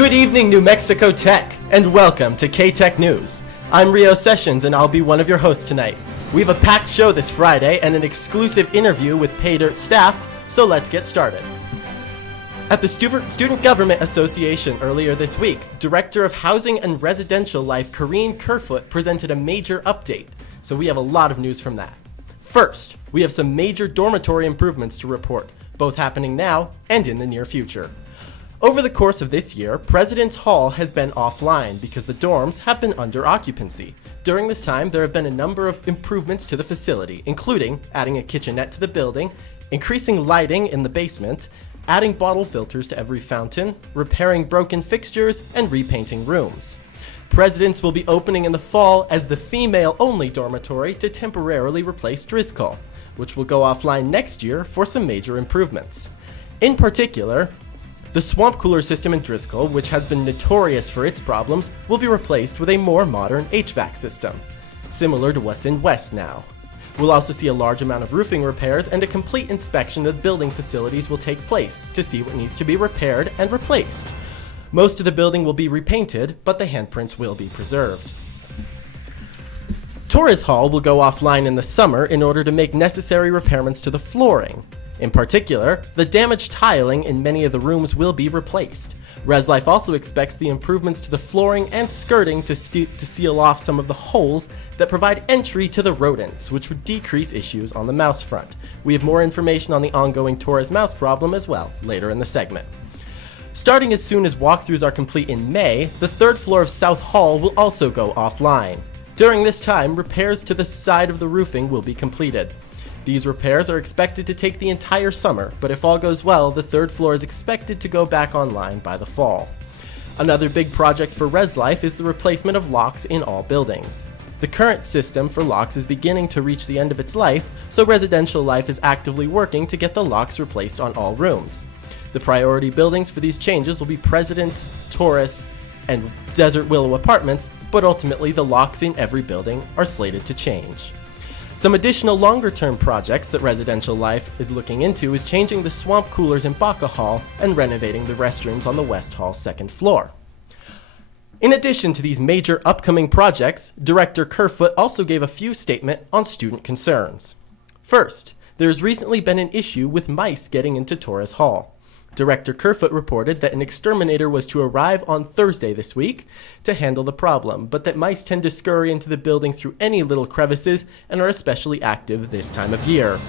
Good evening, New Mexico Tech, and welcome to KTEK News. I'm Rio Sessions, and I'll be one of your hosts tonight. We have a packed show this Friday and an exclusive interview with PayDirt staff, so let's get started. At the Student Government Association earlier this week, Director of Housing and Residential Life Corrine Kerfoot presented a major update, so we have a lot of news from that. First, we have some major dormitory improvements to report, both happening now and in the near future. Over the course of this year, President's Hall has been offline because the dorms have been under occupancy. During this time, there have been a number of improvements to the facility, including adding a kitchenette to the building, increasing lighting in the basement, adding bottle filters to every fountain, repairing broken fixtures, and repainting rooms. President's will be opening in the fall as the female-only dormitory to temporarily replace Driscoll, which will go offline next year for some major improvements. In particular, the swamp cooler system in Driscoll, which has been notorious for its problems, will be replaced with a more modern HVAC system, similar to what's in West now. We'll also see a large amount of roofing repairs, and a complete inspection of building facilities will take place to see what needs to be repaired and replaced. Most of the building will be repainted, but the handprints will be preserved. Torres Hall will go offline in the summer in order to make necessary repairments to the flooring. In particular, the damaged tiling in many of the rooms will be replaced. ResLife also expects the improvements to the flooring and skirting to seal off some of the holes that provide entry to the rodents, which would decrease issues on the mouse front. We have more information on the ongoing Torres mouse problem as well later in the segment. Starting as soon as walkthroughs are complete in May, the third floor of South Hall will also go offline. During this time, repairs to the side of the roofing will be completed. These repairs are expected to take the entire summer, but if all goes well, the third floor is expected to go back online by the fall. Another big project for ResLife is the replacement of locks in all buildings. The current system for locks is beginning to reach the end of its life, so Residential Life is actively working to get the locks replaced on all rooms. The priority buildings for these changes will be President's, Taurus, and Desert Willow Apartments, but ultimately the locks in every building are slated to change. Some additional longer-term projects that Residential Life is looking into is changing the swamp coolers in Baca Hall and renovating the restrooms on the West Hall second floor. In addition to these major upcoming projects, Director Kerfoot also gave a few statements on student concerns. First, there has recently been an issue with mice getting into Torres Hall. Director Kerfoot reported that an exterminator was to arrive on Thursday this week to handle the problem, but that mice tend to scurry into the building through any little crevices and are especially active this time of year.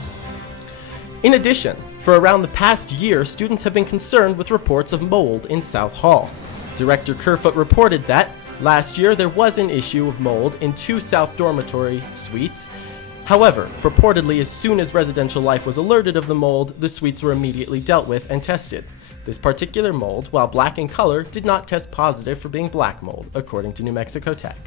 In addition, for around the past year, students have been concerned with reports of mold in South Hall. Director Kerfoot reported that last year there was an issue of mold in 2 South dormitory suites. However, purportedly as soon as Residential Life was alerted of the mold, the suites were immediately dealt with and tested. This particular mold, while black in color, did not test positive for being black mold, according to New Mexico Tech.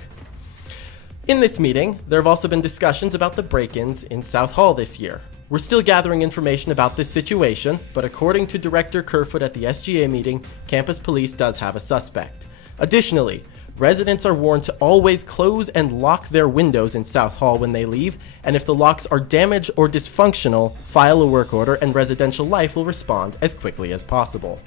In this meeting, there have also been discussions about the break-ins in South Hall this year. We're still gathering information about this situation, but according to Director Kerfoot at the SGA meeting, campus police does have a suspect. Additionally, residents are warned to always close and lock their windows in South Hall when they leave, and if the locks are damaged or dysfunctional, file a work order and Residential Life will respond as quickly as possible.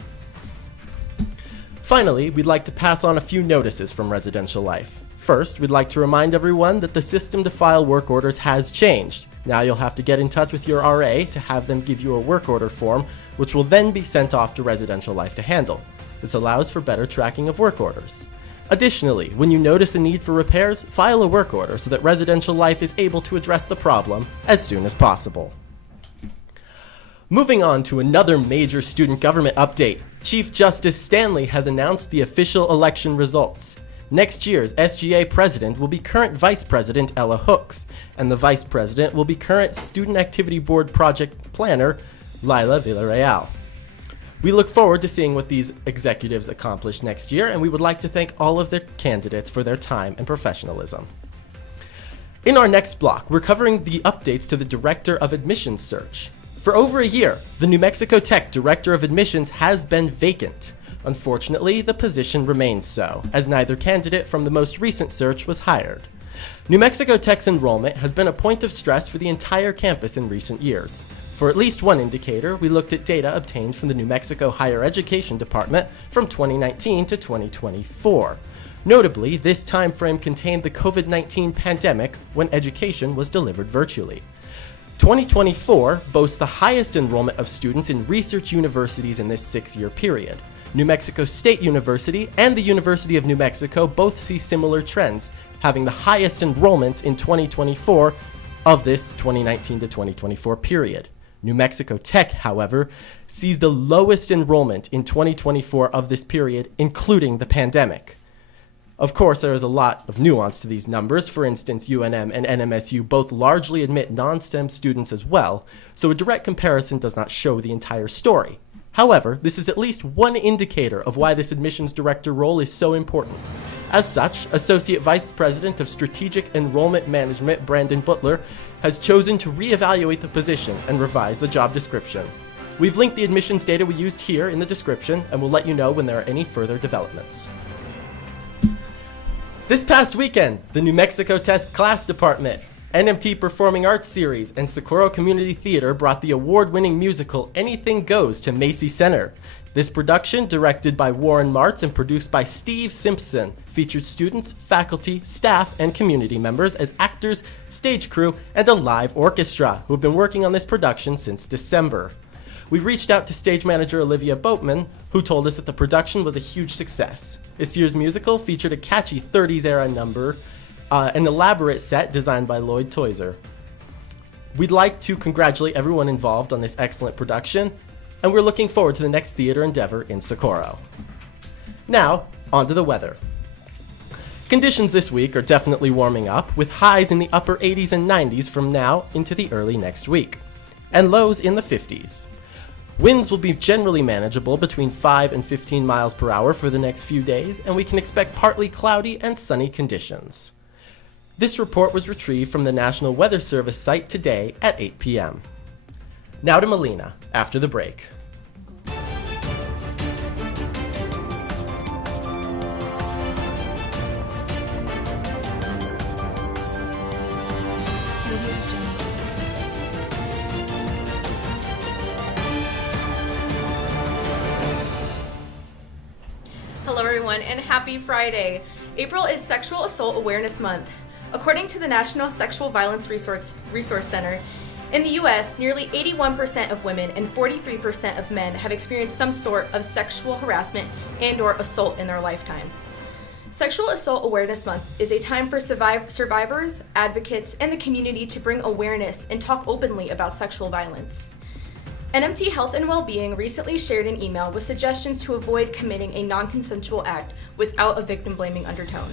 Finally, we'd like to pass on a few notices from Residential Life. First, we'd like to remind everyone that the system to file work orders has changed. Now you'll have to get in touch with your RA to have them give you a work order form, which will then be sent off to Residential Life to handle. This allows for better tracking of work orders. Additionally, when you notice a need for repairs, file a work order so that Residential Life is able to address the problem as soon as possible. Moving on to another major student government update, Chief Justice Stanley has announced the official election results. Next year's SGA president will be current Vice President Ella Hooks, and the Vice President will be current Student Activity Board Project Planner Lila Villarreal. We look forward to seeing what these executives accomplish next year, and we would like to thank all of their candidates for their time and professionalism. In our next block, we're covering the updates to the Director of Admissions search. For over a year, the New Mexico Tech Director of Admissions has been vacant. Unfortunately, the position remains so, as neither candidate from the most recent search was hired. New Mexico Tech's enrollment has been a point of stress for the entire campus in recent years. For at least one indicator, we looked at data obtained from the New Mexico Higher Education Department from 2019 to 2024. Notably, this time frame contained the COVID-19 pandemic when education was delivered virtually. 2024 boasts the highest enrollment of students in research universities in this 6-year period. New Mexico State University and the University of New Mexico both see similar trends, having the highest enrollments in 2024 of this 2019 to 2024 period. New Mexico Tech, however, sees the lowest enrollment in 2024 of this period, including the pandemic. Of course, there is a lot of nuance to these numbers. For instance, UNM and NMSU both largely admit non-STEM students as well, so a direct comparison does not show the entire story. However, this is at least one indicator of why this admissions director role is so important. As such, Associate Vice President of Strategic Enrollment Management Brandon Butler has chosen to reevaluate the position and revise the job description. We've linked the admissions data we used here in the description, and we'll let you know when there are any further developments. This past weekend, the New Mexico Test Class Department, NMT Performing Arts Series, and Socorro Community Theater brought the award-winning musical Anything Goes to Macy Center. This production, directed by Warren Martz and produced by Steve Simpson, featured students, faculty, staff, and community members as actors, stage crew, and a live orchestra who have been working on this production since December. We reached out to stage manager Olivia Boatman, who told us that the production was a huge success. This year's musical featured a catchy 30s-era number, an elaborate set designed by Lloyd Toiser. We'd like to congratulate everyone involved on this excellent production, and we're looking forward to the next theater endeavor in Socorro. Now, on to the weather. Conditions this week are definitely warming up, with highs in the upper 80s and 90s from now into the early next week, and lows in the 50s. Winds will be generally manageable between 5 and 15 miles per hour for the next few days, and we can expect partly cloudy and sunny conditions. This report was retrieved from the National Weather Service site today at 8 p.m. Now to Melina, after the break. Hello everyone, and happy Friday! April is Sexual Assault Awareness Month. According to the National Sexual Violence Resource Center, in the U.S., nearly 81% of women and 43% of men have experienced some sort of sexual harassment and/or assault in their lifetime. Sexual Assault Awareness Month is a time for survivors, advocates, and the community to bring awareness and talk openly about sexual violence. NMT Health and Wellbeing recently shared an email with suggestions to avoid committing a non-consensual act without a victim-blaming undertone.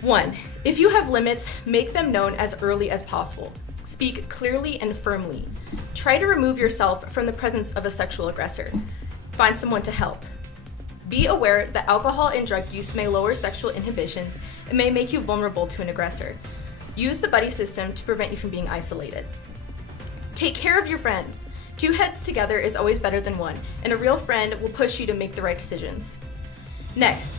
1. If you have limits, make them known as early as possible. Speak clearly and firmly. Try to remove yourself from the presence of a sexual aggressor. Find someone to help. Be aware that alcohol and drug use may lower sexual inhibitions and may make you vulnerable to an aggressor. Use the buddy system to prevent you from being isolated. Take care of your friends. 2 heads together is always better than 1, and a real friend will push you to make the right decisions. Next,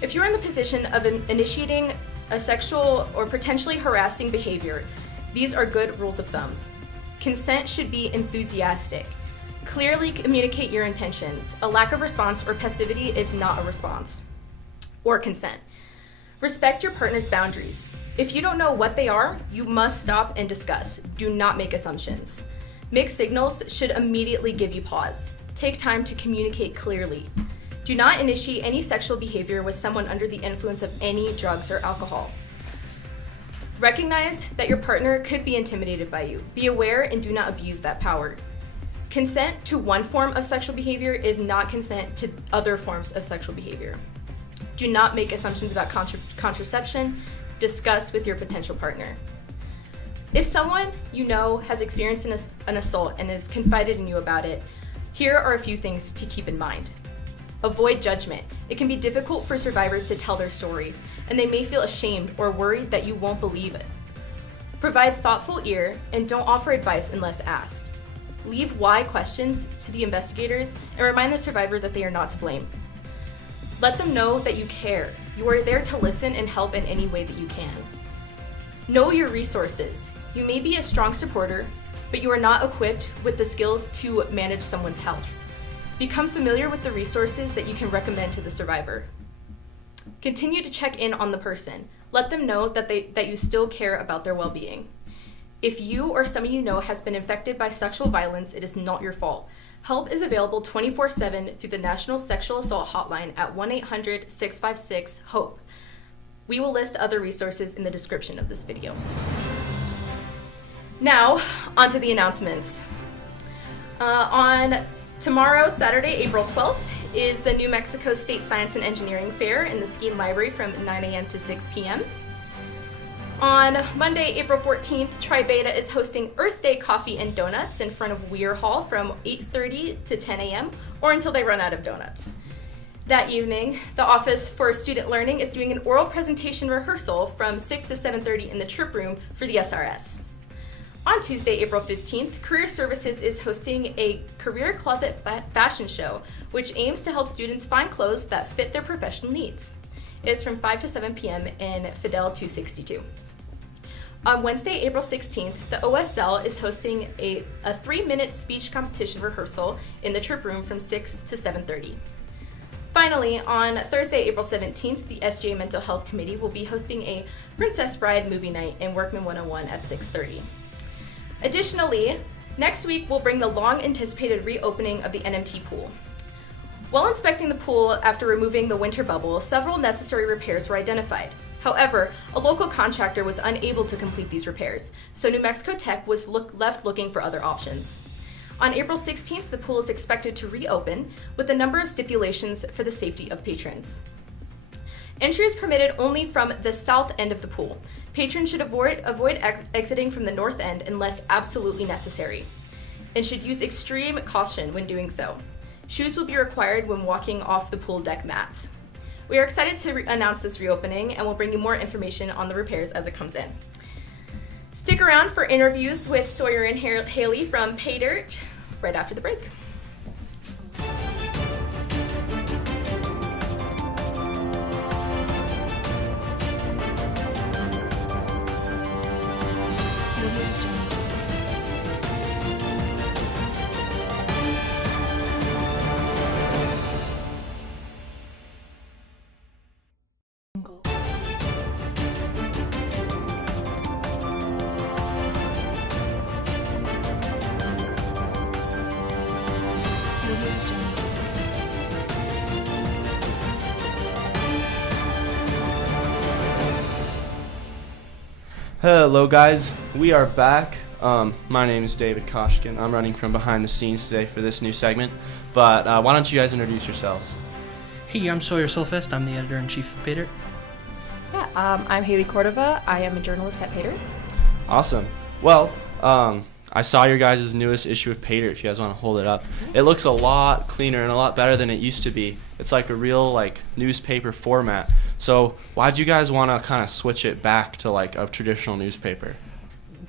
if you're in the position of initiating a sexual or potentially harassing behavior, these are good rules of thumb. Consent should be enthusiastic. Clearly communicate your intentions. A lack of response or passivity is not a response or consent. Respect your partner's boundaries. If you don't know what they are, you must stop and discuss. Do not make assumptions. Mixed signals should immediately give you pause. Take time to communicate clearly. Do not initiate any sexual behavior with someone under the influence of any drugs or alcohol. Recognize that your partner could be intimidated by you. Be aware and do not abuse that power. Consent to one form of sexual behavior is not consent to other forms of sexual behavior. Do not make assumptions about contraception. Discuss with your potential partner. If someone you know has experienced an assault and has confided in you about it, here are a few things to keep in mind. Avoid judgment. It can be difficult for survivors to tell their story, and they may feel ashamed or worried that you won't believe it. Provide thoughtful ear and don't offer advice unless asked. Leave why questions to the investigators and remind the survivor that they are not to blame. Let them know that you care. You are there to listen and help in any way that you can. Know your resources. You may be a strong supporter, but you are not equipped with the skills to manage someone's health. Become familiar with the resources that you can recommend to the survivor. Continue to check in on the person. Let them know that you still care about their well-being. If you or someone you know has been infected by sexual violence, it is not your fault. Help is available 24/7 through the National Sexual Assault Hotline at 1-800-656-HOPE. We will list other resources in the description of this video. Now, onto the announcements. On tomorrow, Saturday, April 12th, is the New Mexico State Science and Engineering Fair in the Skene Library from 9 a.m. to 6 p.m. On Monday, April 14th, Tri Beta is hosting Earth Day Coffee and Donuts in front of Weir Hall from 8:30 to 10 a.m. or until they run out of donuts. That evening, the Office for Student Learning is doing an oral presentation rehearsal from 6 to 7:30 in the Trip Room for the SRS. On Tuesday, April 15th, Career Services is hosting a career closet fashion show, which aims to help students find clothes that fit their professional needs. It is from 5 to 7 p.m. in Fidel 262. On Wednesday, April 16th, the OSL is hosting a 3-minute speech competition rehearsal in the Trip Room from 6 to 7:30. Finally, on Thursday, April 17th, the SGA Mental Health Committee will be hosting a Princess Bride movie night in Workman 101 at 6:30. Additionally, next week we'll bring the long-anticipated reopening of the NMT pool. While inspecting the pool after removing the winter bubble, several necessary repairs were identified. However, a local contractor was unable to complete these repairs, so New Mexico Tech was left looking for other options. On April 16th, the pool is expected to reopen with a number of stipulations for the safety of patrons. Entry is permitted only from the south end of the pool. Patrons should avoid exiting from the north end unless absolutely necessary, and should use extreme caution when doing so. Shoes will be required when walking off the pool deck mats. We are excited to announce this reopening, and we'll bring you more information on the repairs as it comes in. Stick around for interviews with Sawyer and Haley from Pay Dirt right after the break. Hello guys, we are back. My name is David Koshkin. I'm running from behind the scenes today for this new segment, but why don't you guys introduce yourselves? Hey, I'm Sawyer Solfest. I'm the editor-in-chief of Pay Dirt. Yeah, I'm Haley Cordova. I am a journalist at Pay Dirt. Awesome. Well, I saw your guys' newest issue of Pay Dirt, if you guys want to hold it up. It looks a lot cleaner and a lot better than it used to be. It's like a real newspaper format. So why'd you guys want to kind of switch it back to a traditional newspaper?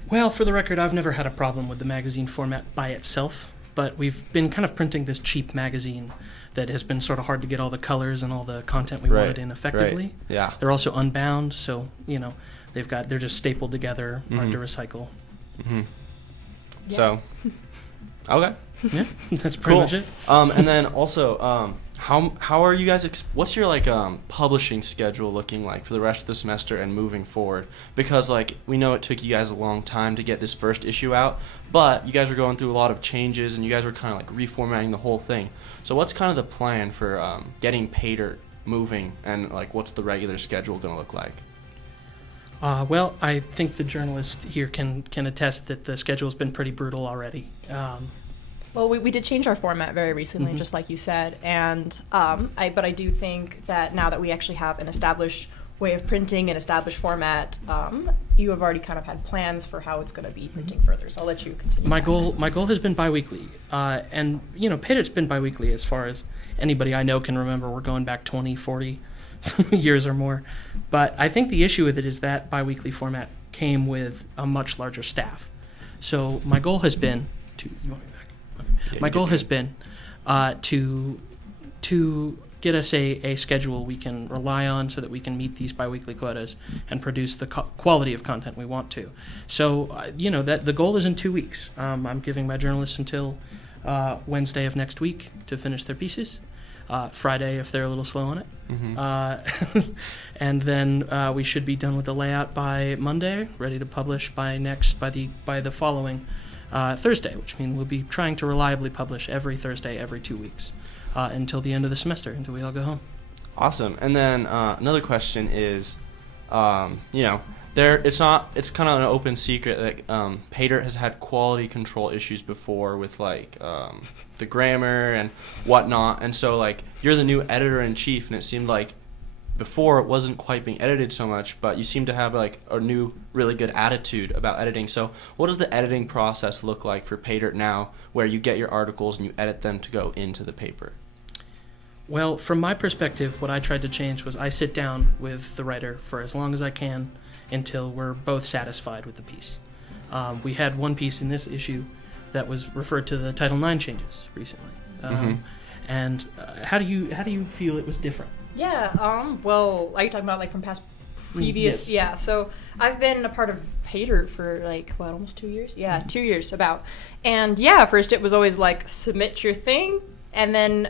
Well, for the record, I've never had a problem with the magazine format by itself, but we've been kind of printing this cheap magazine that has been sort of hard to get all the colors and all the content we wanted in effectively. Right. Yeah. They're also unbound, so they're just stapled together, hard to recycle. Mm-hmm. Yeah. So, okay. Yeah, that's pretty much it. And then also, how are you guys? What's your publishing schedule looking like for the rest of the semester and moving forward? Because we know it took you guys a long time to get this first issue out, but you guys were going through a lot of changes and you guys were kind of reformatting the whole thing. So what's kind of the plan for getting Pay Dirt moving, and what's the regular schedule going to look like? Well, I think the journalist here can attest that the schedule's been pretty brutal already. Well, we did change our format very recently, just like you said, and but I do think that now that we actually have an established way of printing, an established format, you have already kind of had plans for how it's going to be printing further. So I'll let you continue. My goal has been biweekly, and Pay Dirt's been biweekly as far as anybody I know can remember. We're going back 20, 40 years or more. But I think the issue with it is that biweekly format came with a much larger staff. So my goal has been to, you want me back? Okay. Yeah, My goal has been to get us a schedule we can rely on so that we can meet these biweekly quotas and produce the quality of content we want to. So, that the goal is in 2 weeks. I'm giving my journalists until Wednesday of next week to finish their pieces. Friday if they're a little slow on it. And then we should be done with the layout by Monday, ready to publish by the following Thursday, which means we'll be trying to reliably publish every Thursday, every 2 weeks, until the end of the semester, until we all go home. Awesome. And then another question is, it's kind of an open secret that PayDirt has had quality control issues before with the grammar and whatnot. And so you're the new editor-in-chief, and it seemed like before it wasn't quite being edited so much, but you seem to have a new really good attitude about editing. So what does the editing process look like for PayDirt now, where you get your articles and you edit them to go into the paper? Well, from my perspective, what I tried to change was I sit down with the writer for as long as I can until we're both satisfied with the piece. We had one piece in this issue that was referred to the Title IX changes recently. And how do you feel it was different? Yeah, well, are you talking about from past previous? Yes. Yeah, so I've been a part of PayDirt for almost 2 years? Yeah, 2 years about. And yeah, first it was always submit your thing. And then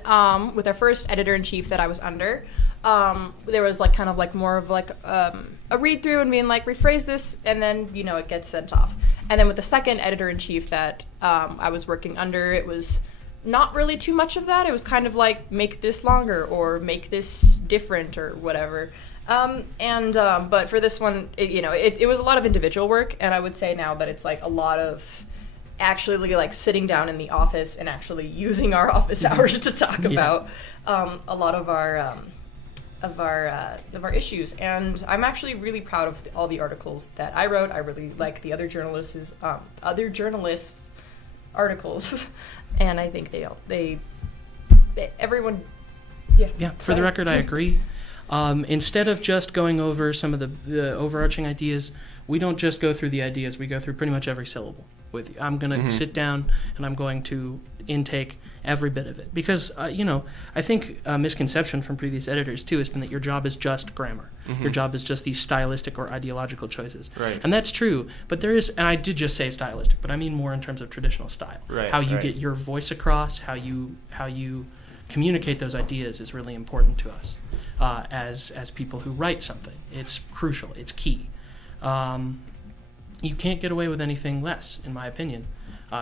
with our first editor-in-chief that I was under, there was more of a read-through and being rephrase this, and then, it gets sent off. And then with the second editor-in-chief that I was working under, it was not really too much of that. It was kind of make this longer or make this different or whatever. But for this one, it was a lot of individual work, and I would say now that it's a lot of actually sitting down in the office and actually using our office hours to talk about a lot of our issues. And I'm actually really proud of all the articles that I wrote. I really like the other journalists' articles, and I think everyone. Yeah. For the record, I agree. Instead of just going over some of the overarching ideas, we don't just go through the ideas. We go through pretty much every syllable with you. I'm going to sit down and I'm going to intake every bit of it. Because, I think a misconception from previous editors, too, has been that your job is just grammar. Your job is just these stylistic or ideological choices. Right. And that's true. But there is, and I did just say stylistic, but I mean more in terms of traditional style. Right, how you get your voice across, how you communicate those ideas is really important to us as people who write something. It's crucial. It's key. You can't get away with anything less, in my opinion.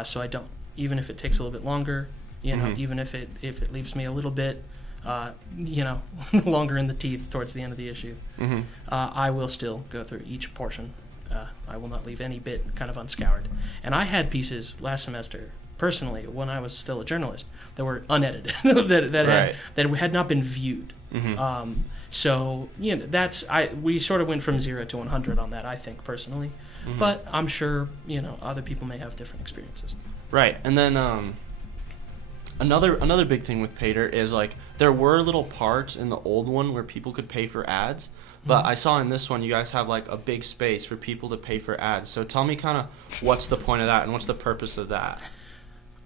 So I don't. Even if it takes a little bit longer, even if it leaves me a little bit, longer in the teeth towards the end of the issue, I will still go through each portion. I will not leave any bit kind of unscoured. And I had pieces last semester, personally, when I was still a journalist, that were unedited, that had not been viewed. So we sort of went from 0 to 100 on that, I think, personally. But I'm sure other people may have different experiences. Right, and then another big thing with PayDirt is there were little parts in the old one where people could pay for ads, but I saw in this one you guys have a big space for people to pay for ads. So tell me kind of what's the point of that and what's the purpose of that?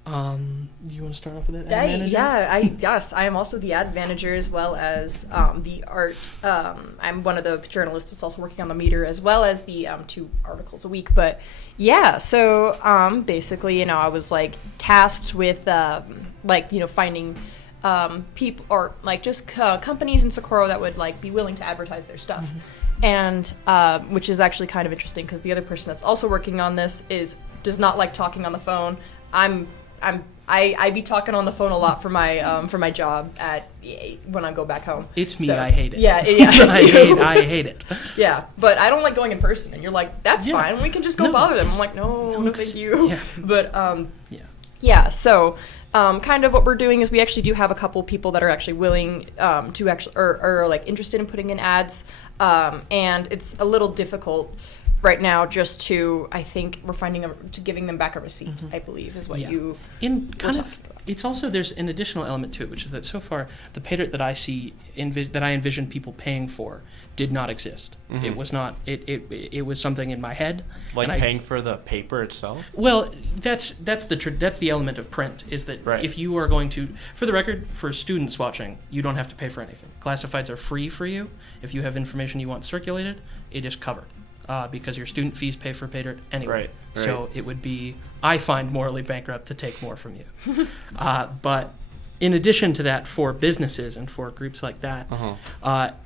Do you want to start off with that? Ad manager? Yes, I am also the ad manager as well as the art. I'm one of the journalists that's also working on the meter as well as the 2 articles a week. But yeah, so basically, I was tasked with finding people or just companies in Socorro that would be willing to advertise their stuff. And which is actually kind of interesting because the other person that's also working on this does not like talking on the phone. I be talking on the phone a lot for my job when I go back home. It's me. So, I hate it. Yeah. I hate it. Yeah, but I don't like going in person. And you're like, that's fine. We can just go bother them. I'm like, no, thank you. Yeah. But yeah. So kind of what we're doing is we actually do have a couple people that are actually willing to actually or interested in putting in ads. And it's a little difficult right now just to, I think we're to giving them back a receipt, I believe, is what Yeah. you In kind We'll of, it's also, there's an additional element to it, which is that so far the pay dirt that I see that I envisioned people paying for did not exist. It was not. It was something in my head. Like and paying for the paper itself? Well, that's the element of print, is that Right. if you are going to, for the record, for students watching, you don't have to pay for anything. Classifieds are free for you. If you have information you want circulated, it is covered. Because your student fees pay for pay dirt anyway. Right. So it would be, I find, morally bankrupt to take more from you. But in addition to that, for businesses and for groups like that,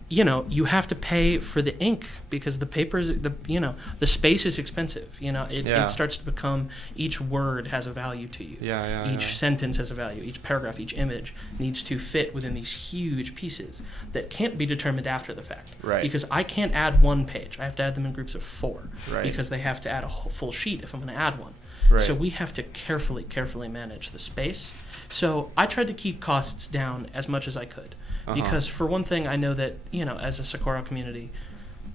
you have to pay for the ink because the papers, the space is expensive. It starts to become, each word has a value to you. Each sentence has a value. Each paragraph, each image needs to fit within these huge pieces that can't be determined after the fact. Right. Because I can't add one page. I have to add them in groups of 4. Right. Because they have to add a full sheet if I'm going to add one. Right. So we have to carefully manage the space. So I tried to keep costs down as much as I could. Because for one thing, I know that, as a Socorro community,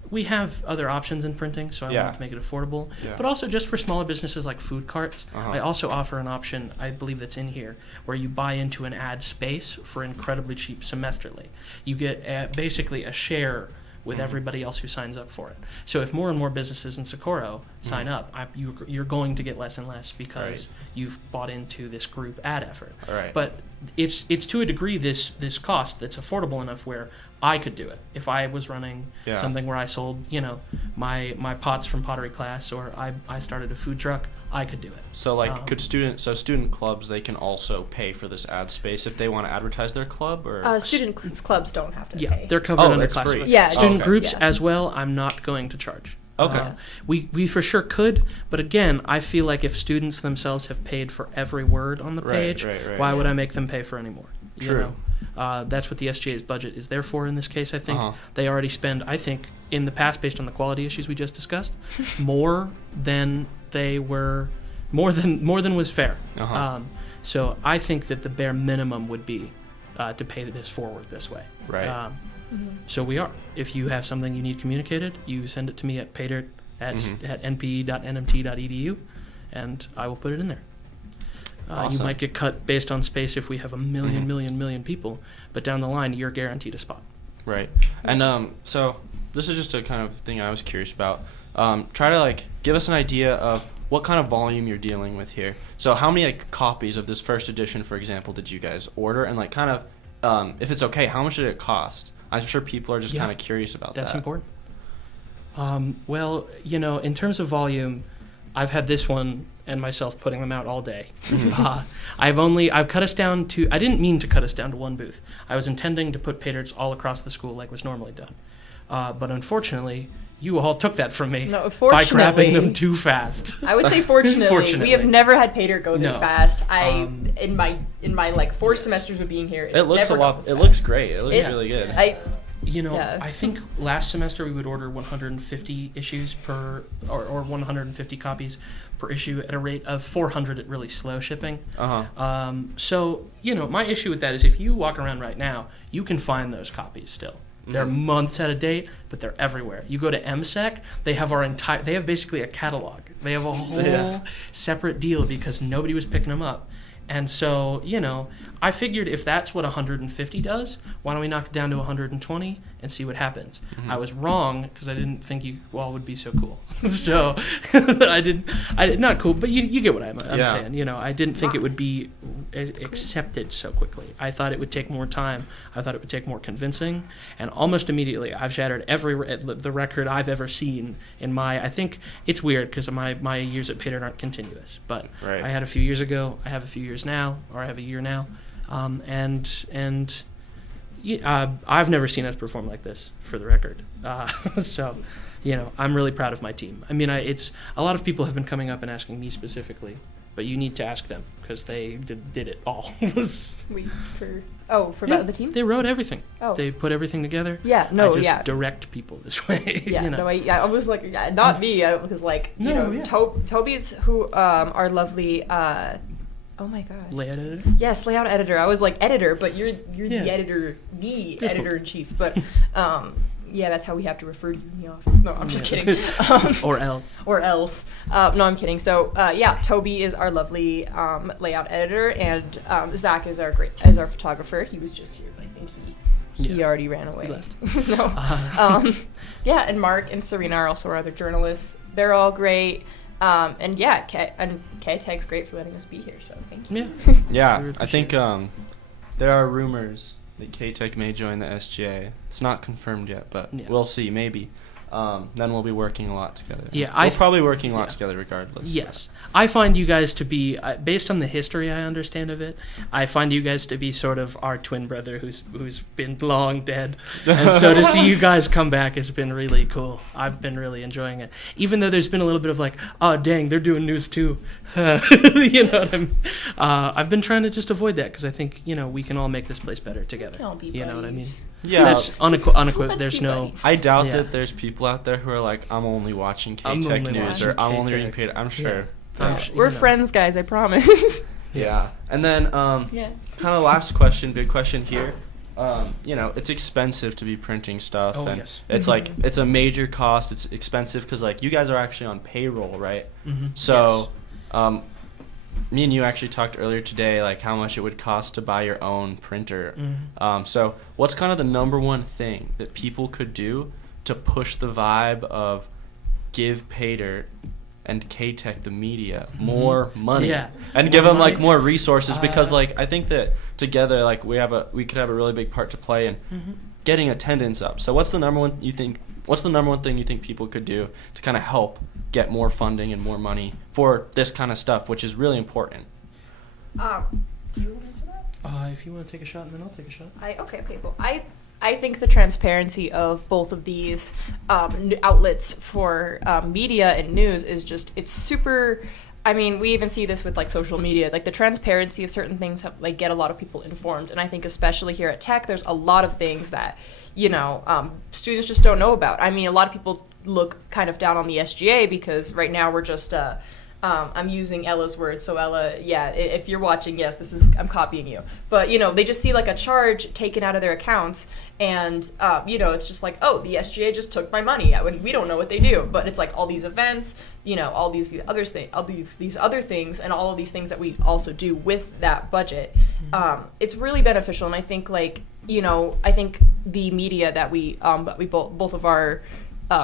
we have other options in printing, so I wanted to make it affordable. Yeah. But also just for smaller businesses like food carts, I also offer an option, I believe that's in here, where you buy into an ad space for incredibly cheap semesterly. You get basically a share with everybody else who signs up for it. So if more and more businesses in Socorro sign up, you're going to get less and less because you've bought into this group ad effort. Right. But it's to a degree this cost that's affordable enough where I could do it. If I was running something where I sold, my pots from pottery class, or I started a food truck, I could do it. So student clubs, they can also pay for this ad space if they want to advertise their club, or student clubs don't have to pay. They're covered under it's classified. free. Yeah, Student okay. groups Yeah. as well, I'm not going to charge. Okay. We for sure could, but again, I feel like if students themselves have paid for every word on the page, right. why would I make them pay for any more? True. That's what the SGA's budget is there for in this case, I think. They already spend, I think, in the past, based on the quality issues we just discussed, more than was fair. So I think that the bare minimum would be to pay this forward this way. Right. So we are. If you have something you need communicated, you send it to me at paydirt at npe.nmt.edu, and I will put it in there. You Awesome. might get cut based on space if we have a million people, but down the line, you're guaranteed a spot. Right. And so this is just a kind of thing I was curious about. Try to give us an idea of what kind of volume you're dealing with here. So how many copies of this first edition, for example, did you guys order? And if it's okay, how much did it cost? I'm sure people are just kind of curious about that. That's important. Well, in terms of volume, I've had this one and myself putting them out all day. I've cut us down to, I didn't mean to cut us down to one booth. I was intending to put pay dirts all across the school like was normally done. But unfortunately, you all took that from me by grabbing them too fast. I would say fortunately. We have never had pay dirt go this fast. In my 4 semesters of being here, It looks never gone this fast. looks great. It looks really good. I think last semester we would order 150 issues or 150 copies per issue at a rate of 400 at really slow shipping. So, my issue with that is if you walk around right now, you can find those copies still. They're months out of date, but they're everywhere. You go to MSEC, they have basically a catalog. They have a whole separate deal because nobody was picking them up. And so, I figured if that's what 150 does, why don't we knock it down to 120 and see what happens? I was wrong because I didn't think you all would be so cool. So not cool, but you get what I'm saying. I didn't think it would be accepted so quickly. I thought it would take more time. I thought it would take more convincing. And almost immediately, I've shattered the record I've ever seen in I think it's weird because my years at Paydirt aren't continuous. But I had a few years ago, I have a few years now, or I have a year now. I've never seen us perform like this, for the record. So, I'm really proud of my team. I mean, it's a lot of people have been coming up and asking me specifically, but you need to ask them because they did it all. For the team? They wrote everything. Oh. They put everything together. Yeah, no, I just direct people this way. I was like, not me, because Toby's who our lovely. Oh my God. Layout editor? Yes, layout editor. I was like editor, but you're the Yeah. editor, This editor in chief. But yeah, that's how we have to refer to you in the office. No, I'm just kidding. Or else. Or else. No, I'm kidding. So, yeah, Toby is our lovely layout editor, and Zach is our photographer. He was just here, but I think he already ran away. He left. No. Yeah, and Mark and Serena are also our other journalists. They're all great. And yeah, KTEK's great for letting us be here, so thank you. Yeah, We I think appreciate there are rumors that KTEK may join the SGA. It's not confirmed yet, but we'll see, maybe. Then we'll be working a lot together. Yeah, we're probably working a lot together regardless. Yes. I find you guys to be, based on the history I understand of it, I find you guys to be sort of our twin brother who's been long dead. And so to see you guys come back has been really cool. I've been really enjoying it. Even though there's been a little bit of like, oh, dang, they're doing news too. You know what I mean? I've been trying to just avoid that because I think, we can all make this place better together. Don't be You know what I mean? buddies. Yeah. That's unequivocal. Let's There's be no... buddies. I doubt Yeah. that there's people out there who are like, I'm only watching I'm KTEK only news, watching or I'm only reading KTEK. paid. I'm sure. We're friends, guys, I promise. Yeah. And then, Yeah. kind of last question, big question here. It's expensive to be printing stuff, Oh, and yes. it's like it's a major cost. It's expensive because like you guys are actually on payroll, right? Mhm. So, me and you actually talked earlier today, like how much it would cost to buy your own printer. Mhm. So, what's kind of the number one thing that people could do to push the vibe of give Pater and KTEK the media more money, Yeah. and More give them like money. more resources? Because Uh, like I think that together, like we could have a really big part to play in getting attendance up. So, what's the number one thing you think people could do to kind of help get more funding and more money for this kind of stuff, which is really important? Do you want to answer that? If you want to take a shot, then I'll take a shot. Okay, cool. I think the transparency of both of these outlets for media and news is it's super. I mean, we even see this with like social media. Like the transparency of certain things get a lot of people informed, and I think especially here at Tech, there's a lot of things that students just don't know about. I mean, a lot of people look kind of down on the SGA because right now we're just. I'm using Ella's words, so Ella, yeah, if you're watching, yes, I'm copying you. But, they just see like a charge taken out of their accounts, and, it's just like, oh, the SGA just took my money. We don't know what they do. But it's like all these events, all these other things, and all of these things that we also do with that budget. It's really beneficial, and I think I think the media that we both of our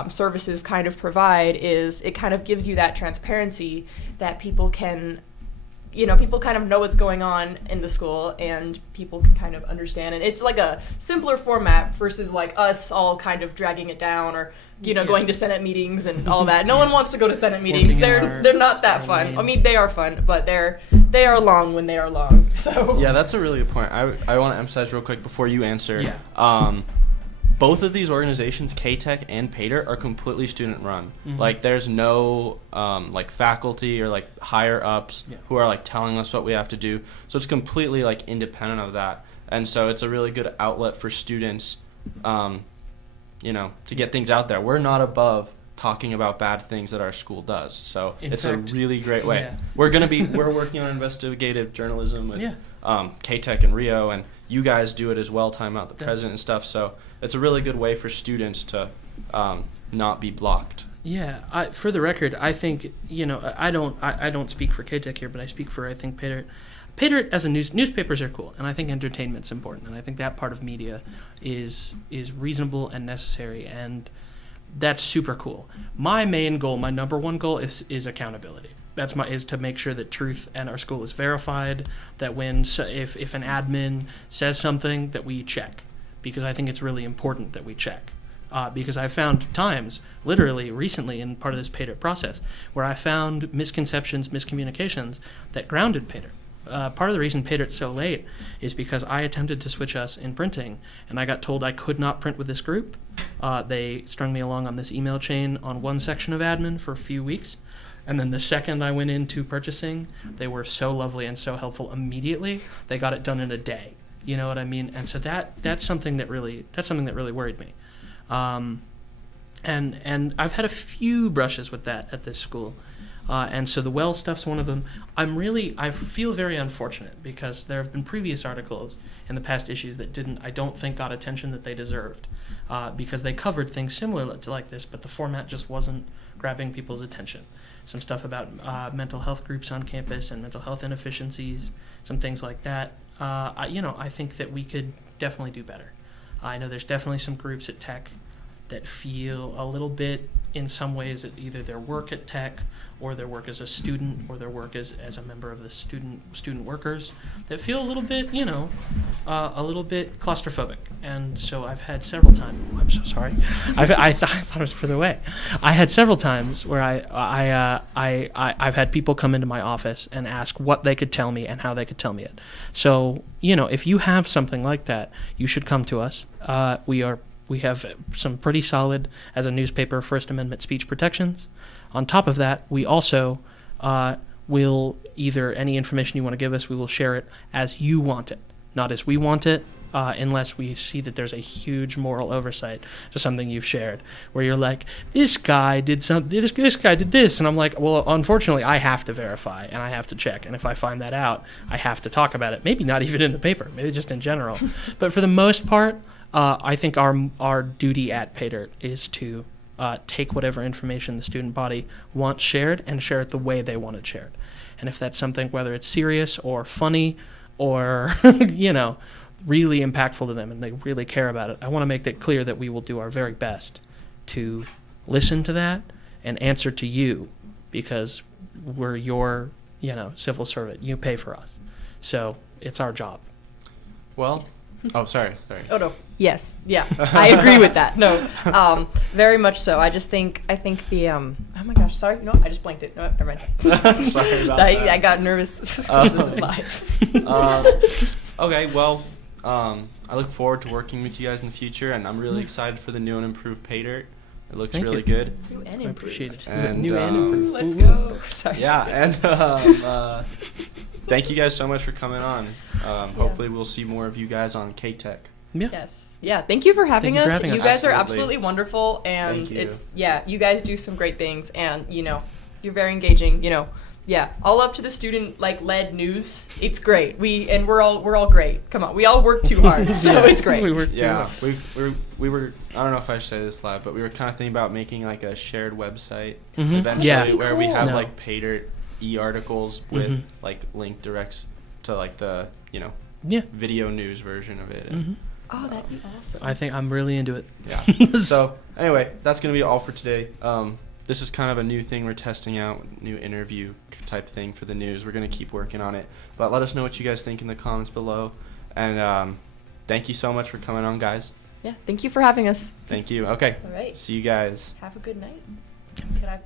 services kind of provide is it kind of gives you that transparency that people can kind of know what's going on in the school, and people can kind of understand, and it's like a simpler format versus like us all kind of dragging it down or going to Senate meetings and all that. No one wants to go to Senate meetings. They're not that fun. I mean, they are fun, but they are long when they are long. So Yeah, that's a really good point. I want to emphasize real quick before you answer. Yeah. Both of these organizations, KTEK and Pater, are completely student-run. Mhm. Like, there's no faculty or like higher ups who are like telling us what we have to do. So it's completely like independent of that, and so it's a really good outlet for students, to get things out there. We're not above talking about bad things that our school does, so it's a really great way. Yeah. We're working on investigative journalism with KTEK and Rio, and you guys do it as well, time out the president and stuff. So it's a really good way for students to not be blocked. Yeah, for the record, I think I don't speak for KTEK here, but I speak for I think Pater. Pater as a newspapers are cool, and I think entertainment's important, and I think that part of media is reasonable and necessary, and that's super cool. My main goal, my number one goal, is accountability. Is to make sure that truth and our school is verified. That if an admin says something, that we check, because I think it's really important that we check. Because I found times, literally recently in part of this Pater process, where I found misconceptions, miscommunications that grounded Pater. Part of the reason Pater's so late is because I attempted to switch us in printing, and I got told I could not print with this group. They strung me along on this email chain on one section of admin for a few weeks, and then the second I went into purchasing, they were so lovely and so helpful immediately. They got it done in a day. You know what I mean? And so that's something that really worried me. And I've had a few brushes with that at this school. And so the well stuff's one of them. I feel very unfortunate because there have been previous articles in the past issues that I don't think got attention that they deserved, because they covered things similar to like this, but the format just wasn't grabbing people's attention. Some stuff about mental health groups on campus and mental health inefficiencies, some things like that. I think that we could definitely do better. I know there's definitely some groups at Tech that feel a little bit, in some ways, that either their work at Tech or their work as a student or their work as a member of the student workers that feel a little bit, a little bit claustrophobic. And so I've had several times. Oh, I'm so sorry. I thought it was further away. I had several times where I've had people come into my office and ask what they could tell me and how they could tell me it. So if you have something like that, you should come to us. We have some pretty solid, as a newspaper, First Amendment speech protections. On top of that, we also will either any information you want to give us, we will share it as you want it, not as we want it, unless we see that there's a huge moral oversight to something you've shared, where you're like, this guy did this guy did this, and I'm like, well, unfortunately, I have to verify and I have to check, and if I find that out, I have to talk about it. Maybe not even in the paper, maybe just in general, but for the most part. I think our duty at PayDirt is to take whatever information the student body wants shared and share it the way they want it shared. And if that's something, whether it's serious or funny or, really impactful to them and they really care about it, I want to make that clear that we will do our very best to listen to that and answer to you, because we're your, civil servant. You pay for us. So it's our job. Well, oh, sorry. Oh, no. Yes. Yeah. I agree with that. No. Very much so. I think the, oh my gosh, sorry. No, I just blanked it. No, never mind. Sorry about that. I got nervous. This is live. Okay, well, I look forward to working with you guys in the future, and I'm really excited for the new and improved PayDirt. It looks Thank really you. good. New and I improved. appreciate it. And, New and improved. Let's go. Sorry. Yeah, and thank you guys so much for coming on. Hopefully we'll see more of you guys on KTEK. Yeah. Yes. Yeah. Thank you for having Thank you for us. having You us. guys are Absolutely. absolutely wonderful, and Thank you. you guys do some great things, and you're very engaging. All up to the student led news. It's great. We're all great. Come on, we all work too hard, so it's great. We work too Yeah, hard. we were. I don't know if I should say this live, but we were kind of thinking about making like a shared website Mhm. eventually, Yeah. where we have No. like PayDirt e-articles with Mhm. like link directs to like the Yeah. video news version of it. hmm Oh, that'd be awesome. I think I'm really into it. Yeah. So anyway, that's gonna be all for today. This is kind of a new thing we're testing out, new interview type thing for the news. We're gonna keep working on it, but let us know what you guys think in the comments below. And thank you so much for coming on, guys. Yeah. Thank you for having us. Thank you. Okay. All right. See you guys. Have a good night. Could I?